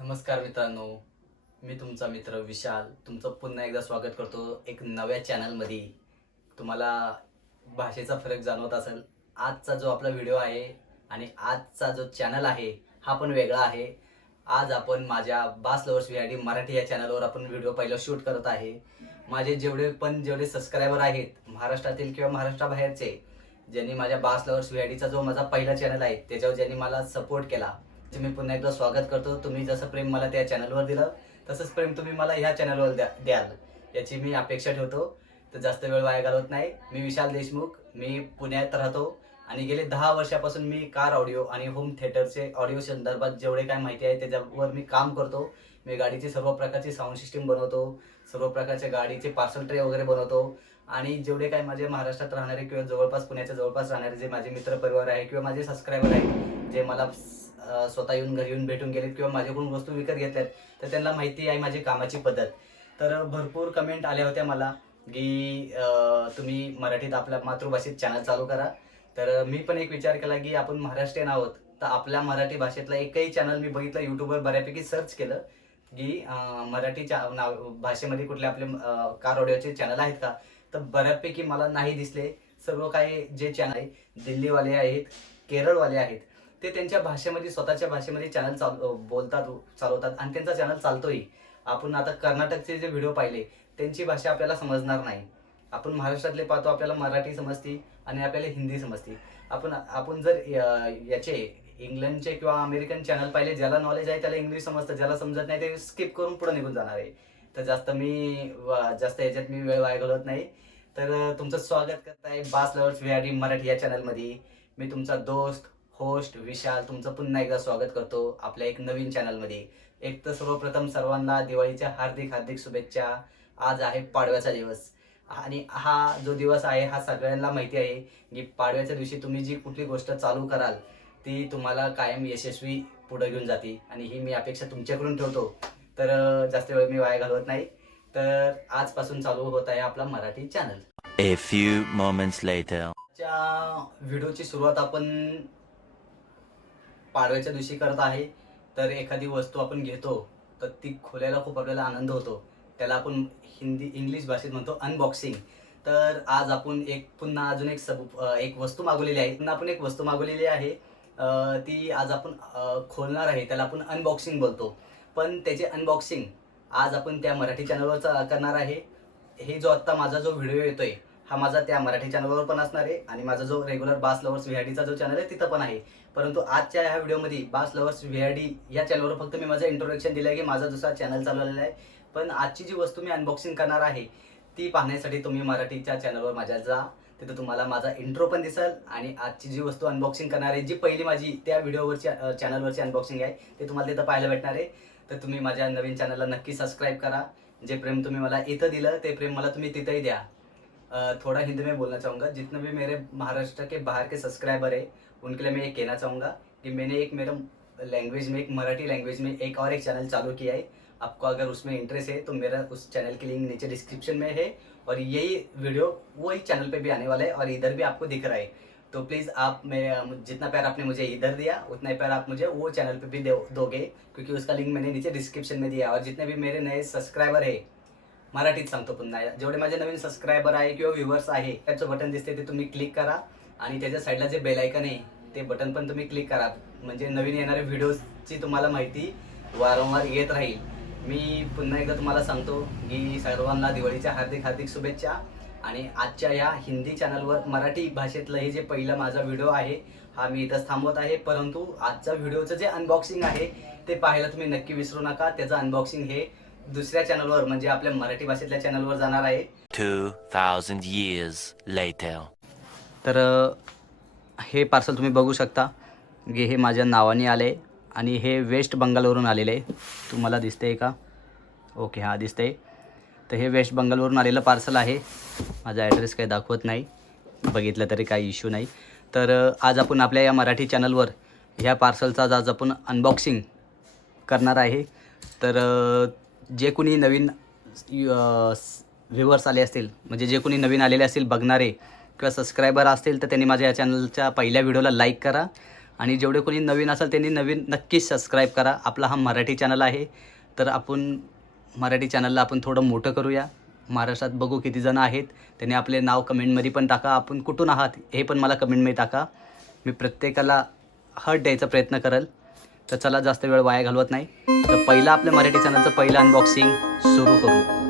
नमस्कार मित्रांनो, मी तुमचा मित्र विशाल तुमचं पुन्हा एकदा स्वागत करतो एक नव्या चॅनलमध्ये. तुम्हाला भाषेचा फरक जाणवत असेल. आजचा जो आपला व्हिडिओ आहे आणि आजचा जो चॅनल आहे हा पण वेगळा आहे. आज आपण माझ्या बास लवर्स व्ही मराठी या चॅनलवर आपण व्हिडिओ पहिला शूट करत आहे. माझे जेवढे सबस्क्रायबर आहेत महाराष्ट्रातील किंवा महाराष्ट्राबाहेरचे, ज्यांनी माझ्या बास लवर्स व्ही जो माझा पहिला चॅनल आहे त्याच्यावर ज्यांनी मला सपोर्ट केला, मी पुन्हा एकदा स्वागत करतो. तुम्ही जसं प्रेम मला त्या चॅनलवर दिलं तसंच प्रेम तुम्ही मला ह्या चॅनलवर द्याल याची मी अपेक्षा ठेवतो. तर जास्त वेळ वाया घालवत नाही. मी विशाल देशमुख, मी पुण्यात राहतो आणि गेले 10 वर्षापासून मी कार ऑडिओ आणि होम थिएटरचे ऑडिओ संदर्भात जेवढे काय माहिती आहे त्याच्यावर मी काम करतो. मी गाडीची सर्व प्रकारची साऊंड सिस्टीम बनवतो, सर्व प्रकारच्या गाडीचे पार्सल ट्रे वगैरे बनवतो. आणि जेवढे काय माझे महाराष्ट्रात राहणारे किंवा जवळपास पुण्याच्या जवळपास राहणारे जे माझे मित्रपरिवार आहे किंवा माझे सबस्क्रायबर आहेत, जे मला स्वतः येऊन घरी येऊन भेटून गेलेत किंवा माझ्याकडून वस्तू विकत घेतल्यात, तर त्यांना माहिती आहे माझी कामाची पद्धत. तर भरपूर कमेंट आल्या होत्या मला की तुम्ही मराठीत आपल्या मातृभाषेत चॅनल चालू करा. तर मी पण एक विचार केला की आपण महाराष्ट्रीयन आहोत, तर आपल्या मराठी भाषेतला एकही चॅनल मी बघितलं, यूट्यूबवर बऱ्यापैकी सर्च केलं की मराठी भाषेमध्ये कुठले आपले कार ऑडिओचे चॅनल आहेत का, तर बऱ्यापैकी मला नाही दिसले. सर्व काही जे चॅनल आहे दिल्लीवाले आहेत, केरळवाले आहेत, ते त्यांच्या भाषेमध्ये स्वतःच्या भाषेमध्ये चॅनल चालवतात आणि त्यांचा चॅनल चालतोही. आपण आता कर्नाटकचे जे व्हिडिओ पाहिले त्यांची भाषा आपल्याला समजणार नाही. आपण महाराष्ट्रातले पाहतो, आपल्याला मराठी समजती आणि आपल्याला हिंदी समजती. आपण आपण जर याचे इंग्लंडचे किंवा अमेरिकन चॅनल पाहिले, ज्याला नॉलेज आहे त्याला इंग्लिश समजतं, ज्याला समजत नाही ते स्किप करून पुढे निघून जाणार आहे. तर जास्त याच्यात मी वेळ वाया घालवत नाही. तर तुमचं स्वागत करत आहे बास लवर्स व्ही मराठी या चॅनलमध्ये. मी तुमचा दोस्त होस्ट विशाल तुमचं पुन्हा एकदा स्वागत करतो आपल्या एक नवीन चॅनलमध्ये. एक तर सर्वप्रथम सर्वांना दिवाळीच्या हार्दिक हार्दिक शुभेच्छा. आज आहे पाडव्याचा दिवस आणि हा जो दिवस आहे हा सगळ्यांना माहिती आहे की पाडव्याच्या दिवशी तुम्ही जी कुठली गोष्ट चालू कराल ती तुम्हाला कायम यशस्वी पुढे घेऊन जाते आणि ही मी अपेक्षा तुमच्याकडून ठेवतो. तर जास्त वेळ मी वाया घालवत नाही. तर आजपासून चालू होत आहे आपला Marathi channel. A few moments later. व्हिडिओची सुरुवात आपण पाडव्याच्या दिवशी करत आहे. तर एखादी वस्तू आपण घेतो तर ती खोलायला खूप आपल्याला आनंद होतो. त्याला आपण इंग्लिश भाषेत म्हणतो अनबॉक्सिंग. तर आज आपण पुन्हा अजून एक वस्तू मागवलेली आहे. पुन्हा आपण एक वस्तू मागवलेली आहे. ती आज आपण खोलणार आहे, त्याला आपण अनबॉक्सिंग बोलतो. पण त्याचे अनबॉक्सिंग आज आपण त्या मराठी चॅनलवर करणार आहे. हे जो आत्ता माझा जो व्हिडिओ येतोय हा माझा त्या मराठी चॅनलवर पण असणार आहे आणि माझा जो रेग्युलर बास लवर्स व्ही जो चॅनल आहे तिथं पण आहे. परंतु आजच्या ह्या व्हिडिओमध्ये बास लवर्स व्ही या चॅनलवर फक्त मी माझं इंट्रोडक्शन दिलं आहे की माझा दुसरा चॅनल चालवलेला आहे. पण आजची जी वस्तू मी अनबॉक्सिंग करणार आहे ती पाहण्यासाठी तुम्ही मराठीच्या चॅनलवर माझ्या जा. तिथं तुम्हाला माझा इंट्रो पण दिसेल आणि आजची जी वस्तू अनबॉक्सिंग करणार आहे, जी पहिली माझी त्या व्हिडिओवरची चॅनलवरची अनबॉक्सिंग आहे, ते तुम्हाला तिथं पाहायला भेटणार आहे. तर तुम्ही माझ्या नवीन चॅनलला नक्की सबस्क्राईब करा. जे प्रेम तुम्ही मला इथं दिलं ते प्रेम मला तुम्ही तिथंही द्या. थोड़ा हिंदी में बोलना चाहूँगा. जितने भी मेरे महाराष्ट्र के बाहर के सब्सक्राइबर है उनके लिए मैं ये कहना चाहूँगा कि मैंने एक मेरा लैंग्वेज में, एक मराठी लैंग्वेज में एक और एक चैनल चालू किया है. आपको अगर उसमें इंटरेस्ट है तो मेरा उस चैनल की लिंक नीचे डिस्क्रिप्शन में है और यही वीडियो वही चैनल पे भी आने वाला है और इधर भी आपको दिख रहा है. तो प्लीज़ आप जितना प्यार आपने मुझे इधर दिया उतना ही प्यार आप मुझे वो चैनल पे भी दोगे, क्योंकि उसका लिंक मैंने नीचे डिस्क्रिप्शन में दिया. और जितने भी मेरे नए सब्सक्राइबर है, मराठीत सांगतो पुन्हा, जेवढे माझे नवीन सबस्क्रायबर आहे किंवा व्ह्युअर्स आहे त्याचं बटन दिसते ते तुम्ही क्लिक करा आणि त्याच्या साईडला जे बेल आयकन आहे ते बटन पण तुम्ही क्लिक करा. म्हणजे नवीन येणाऱ्या व्हिडिओजची तुम्हाला माहिती वारंवार येत राहील. मी पुन्हा एकदा तुम्हाला सांगतो की सर्वांना दिवाळीच्या हार्दिक हार्दिक शुभेच्छा. आणि आजच्या या हिंदी चॅनलवर मराठी भाषेतलं हे जे पहिला माझा व्हिडिओ आहे हा मी इथंच थांबवत आहे. परंतु आजच्या व्हिडिओचं जे अनबॉक्सिंग आहे ते पाहायला तुम्ही नक्की विसरू नका. त्याचं अनबॉक्सिंग हे दुसऱ्या चॅनलवर म्हणजे आपल्या मराठी भाषेतल्या चॅनलवर जाणार आहे. 2000 years later. तर हे पार्सल तुम्ही बघू शकता की हे माझ्या नावाने आले आणि हे वेस्ट बंगालवरून आलेले आहे. तुम्हाला दिसते का? ओके, हां दिसते. तर हे वेस्ट बंगालवरून आलेलं पार्सल आहे. माझा ॲड्रेस काही दाखवत नाही, बघितलं तरी काही इश्यू नाही. तर आज आपण आपल्या या मराठी चॅनलवर ह्या पार्सलचा आज आपण अनबॉक्सिंग करणार आहे. तर जे कोणी नवीन व्ह्युअर्स आले असतील, म्हणजे जे कोणी नवीन आलेले असतील बघणारे किंवा सबस्क्रायबर असतील, तर त्यांनी माझ्या या चॅनलच्या पहिल्या व्हिडिओला लाईक करा आणि जेवढे कोणी नवीन असाल त्यांनी नवीन नक्कीच सबस्क्राईब करा. आपला हा मराठी चॅनल आहे, तर आपण मराठी चॅनलला आपण थोडं मोठं करूया. महाराष्ट्रात बघू किती जण आहेत, त्यांनी आपले नाव कमेंटमध्ये पण टाका. आपण कुठून आहात हे पण मला कमेंटमध्ये टाका. मी प्रत्येकाला हर्ट द्यायचा प्रयत्न करेल. तर चला जास्त वेळ वाया घालवत नाही, तर पहिला आपल्या मराठी चॅनलचं पहिलं अनबॉक्सिंग सुरू करू.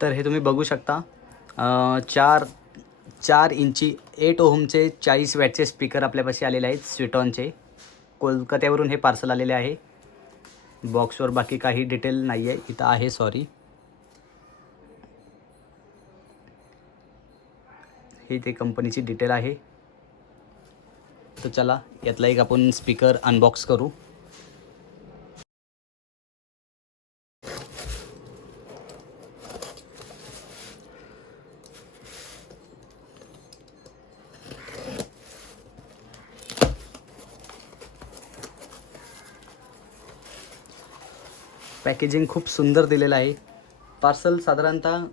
तर हे तुम्ही बघू शकता, 4 इंची 8 ओहमचे 40 वॅटचे स्पीकर आपल्यापाशी आलेले आहेत. स्वीटॉनचे कोलकात्यावरून हे पार्सल आलेले आहे. बॉक्सवर बाकी काही डिटेल नाही आहे. इथं आहे, सॉरी, ही ते कंपनीची डिटेल आहे. तर चला यातला एक आपण स्पीकर अनबॉक्स करू. पॅकेजिंग खूप सुंदर दिलेलं आहे. पार्सल साधारणतः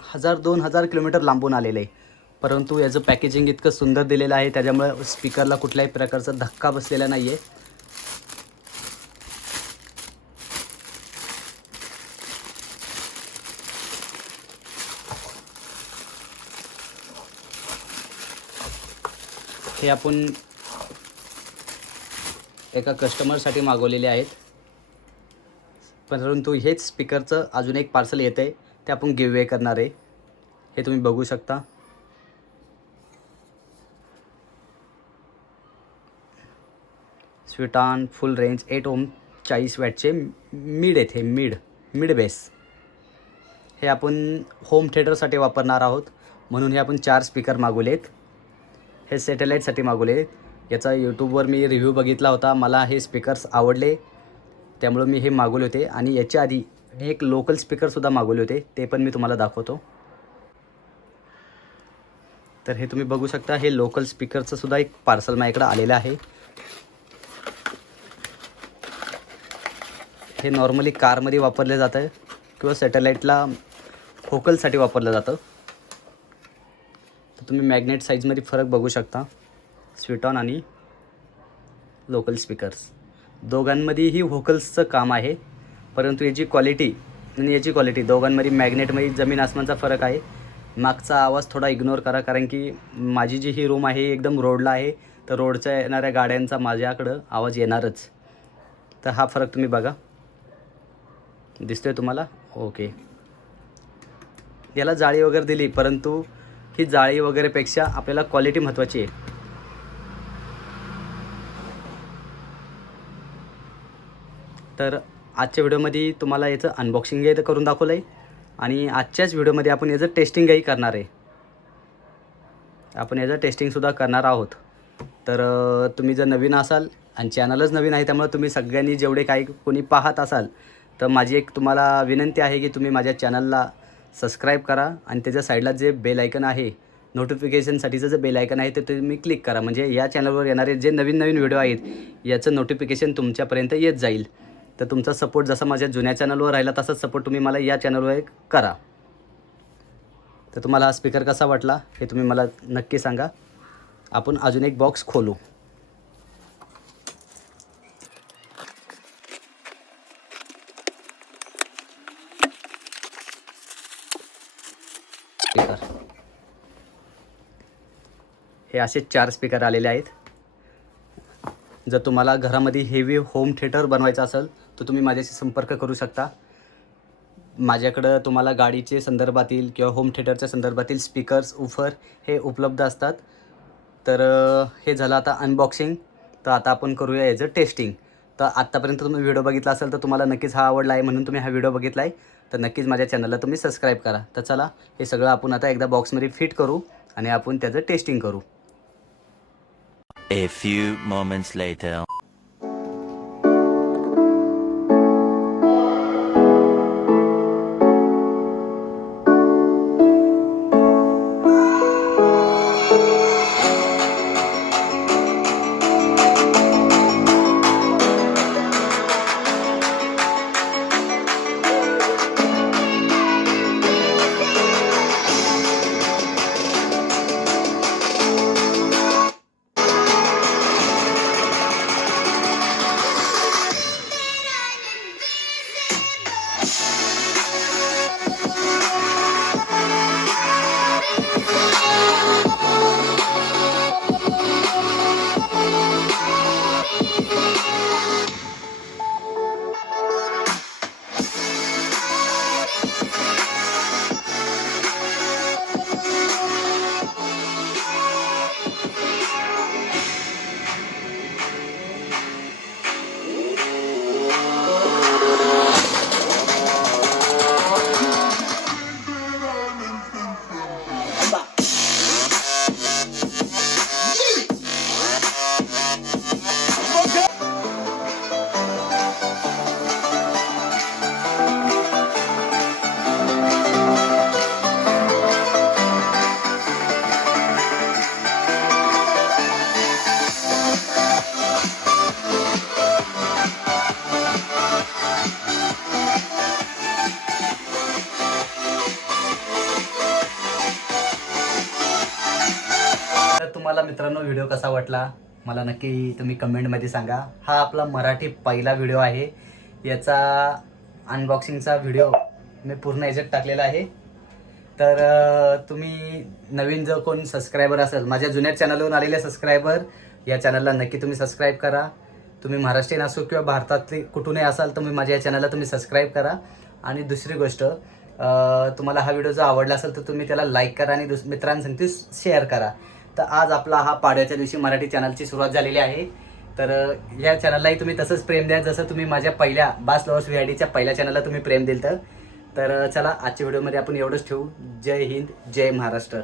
1000-2000 किलोमीटर लांबून आलेलं आहे, परंतु याचं पॅकेजिंग इतकं सुंदर दिलेलं आहे त्याच्यामुळे स्पीकरला कुठल्याही प्रकारचा धक्का बसलेला नाही आहे. हे आपण एका कस्टमरसाठी मागवलेले आहेत, परंतु हेच स्पीकरचं अजून एक पार्सल येतं आहे, ते आपण गिव्हवे करणार आहे. हे तुम्ही बघू शकता. स्वीटॉन फुल रेंज 8 ओम 40 वॅटचे मिड आहेत. हे मिड बेस हे आपण होम थिएटरसाठी वापरणार आहोत, म्हणून हे आपण 4 स्पीकर मागवलेत. हे सॅटेलाईटसाठी मागवले. याचा यूट्यूबवर मी रिव्ह्यू बघितला होता, मला हे स्पीकर्स आवडले, त्यामुळे मी हे मागवले होते. आणि याच्या आधी मी एक लोकल स्पीकरसुद्धा मागवले होते, ते पण मी तुम्हाला दाखवतो. तर हे तुम्ही बघू शकता, हे लोकल स्पीकरचं सुद्धा एक पार्सल माझ्याकडे आलेलं आहे. हे नॉर्मली कारमध्ये वापरले जातं किंवा सॅटेलाईटला फोकलसाठी वापरलं जातं. तर तुम्ही मॅग्नेट साईजमध्ये फरक बघू शकता. स्वीटॉन आणि लोकल स्पीकर्स दोघांमध्येही व्होकल्सचं काम आहे, परंतु याची क्वालिटी आणि याची क्वालिटी दोघांमध्ये मॅग्नेटमध्ये जमीन आसमानचा फरक आहे. मागचा आवाज थोडा इग्नोर करा, कारण की माझी जी ही रूम आहे एकदम रोडला आहे, तर रोडच्या येणाऱ्या गाड्यांचा माझ्याकडं आवाज येणारच. तर हा फरक तुम्ही बघा, दिसतोय तुम्हाला? ओके. याला जाळी वगैरे दिली, परंतु ही जाळी वगैरेपेक्षा आपल्याला क्वालिटी महत्त्वाची आहे. तर आजच्या व्हिडिओमध्ये तुम्हाला याचं अनबॉक्सिंगही करून दाखवलं आहे, आणि आजच्याच व्हिडिओमध्ये आपण याचं टेस्टिंगही करणार आहे. आपण याचं टेस्टिंगसुद्धा करणार आहोत. तर तुम्ही जर नवीन असाल आणि चॅनलच नवीन आहे, त्यामुळे तुम्ही सगळ्यांनी जेवढे काही कोणी पाहत असाल, तर माझी एक तुम्हाला विनंती आहे की तुम्ही माझ्या चॅनलला सबस्क्राईब करा आणि त्याच्या साईडला जे बेल आयकन आहे, नोटिफिकेशनसाठीचं जे बेल आयकन आहे, ते तुम्ही क्लिक करा. म्हणजे या चॅनलवर येणारे जे नवीन व्हिडिओ आहेत याचं नोटिफिकेशन तुमच्यापर्यंत येत जाईल. तर तुमचा सपोर्ट जसा माझ्या जुन्या चॅनलवर राहिला, तसाच सपोर्ट तुम्ही मला या चॅनलवर करा. तर तुम्हाला हा स्पीकर कसा वाटला हे तुम्ही मला नक्की सांगा. आपण अजून एक बॉक्स खोलू. स्पीकर हे असे 4 स्पीकर आलेले आहेत. जर तुम्हाला घरामध्ये हेवी होम थिएटर बनवायचं असेल तर तुम्ही माझ्याशी संपर्क करू शकता. माझ्याकडं तुम्हाला गाडीचे संदर्भातील किंवा होम थिएटरच्या संदर्भातील स्पीकर्स, उफर हे उपलब्ध असतात. तर हे झालं आता अनबॉक्सिंग. तर आता आपण करूया याचं टेस्टिंग. तर आत्तापर्यंत तुम्ही व्हिडिओ बघितला असेल तर तुम्हाला नक्कीच हा आवडला आहे, म्हणून तुम्ही हा व्हिडिओ बघितला आहे. तर नक्कीच माझ्या चॅनलला तुम्ही सबस्क्राईब करा. तर चला हे सगळं आपण आता एकदा बॉक्समध्ये फिट करू आणि आपण त्याचं टेस्टिंग करू. A few moments later. तुम्हाला मित्रांनो व्हिडिओ कसा वाटला मला नक्की तुम्ही कमेंटमध्ये सांगा. हा आपला मराठी पहिला व्हिडिओ आहे. याचा अनबॉक्सिंगचा व्हिडिओ मी पूर्ण याच्यात टाकलेला आहे. तर तुम्ही नवीन जर कोण सबस्क्रायबर असेल, माझ्या जुन्या चॅनलवरून आलेले सबस्क्रायबर, या चॅनलला नक्की तुम्ही सबस्क्राईब करा. तुम्ही महाराष्ट्रीयन असो किंवा भारतातले कुठूनही असाल तर माझ्या या चॅनलला तुम्ही सबस्क्राईब करा. आणि दुसरी गोष्ट, तुम्हाला हा व्हिडिओ जर आवडला असेल तर तुम्ही त्याला लाईक करा आणि मित्रांसंगती शेअर करा. तर आज आपला हा पाडव्याच्या दिवशी मराठी चॅनलची सुरुवात झालेली आहे. तर या चॅनललाही तुम्ही तसंच प्रेम द्या जसं तुम्ही माझ्या पहिल्या बास लवर्स VIDच्या पहिल्या चॅनलला तुम्ही प्रेम दिलं. तर चला आजच्या व्हिडिओमध्ये आपण एवढंच ठेवू. जय हिंद, जय महाराष्ट्र.